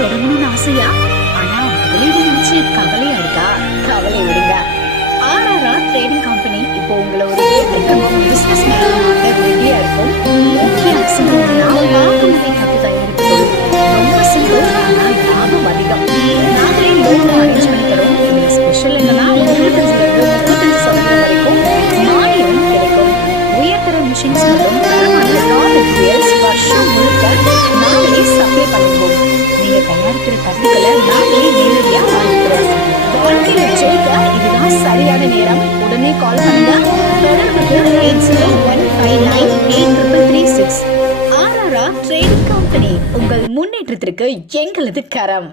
தொடங்கணும்னு ஆசையா? ஆனா முதலீடு நினைச்சு கவலையா இருக்கா? கவலை விடுங்க. ஆர்ஆர்ஆர் ட்ரேடிங் கம்பெனி இப்போ உங்களை ஒரு பிசினஸ் மேனா மாத்த ரெடியா இருக்கும். முக்கிய அம்சம் என்னன்னா வாங்குவதை கத்து தயாரிப்பு. ரொம்ப சிம்பிள், ஆனா லாபம் அதிகம். நாங்களே லோன் அரேஞ்ச் பண்ணி தரோம். இதுல ஸ்பெஷல் என்னன்னா 25% வரைக்கும் மானியம் கிடைக்கும். உயர்தர மிஷின்ஸ் மற்றும் தரமான ரா மெட்டீரியல்ஸ் வருஷம் முழுக்க நாங்களே சப்ளை பண்ணுவோம். நீங்க தயாரிக்கிற கருத்துக்களை நாங்களே நேரடியா வாங்கிக்கிறோம். வாழ்க்கையில ஜெயிக்க இதுதான் சரியான நேரம். உடனே கால் பண்ணுங்க. தொடர்புக்கு 8015983336. ஆர்ஆர்ஆர் ட்ரேடிங் கம்பெனி, உங்கள் முன்னேற்றத்திற்கு எங்களது கரம்.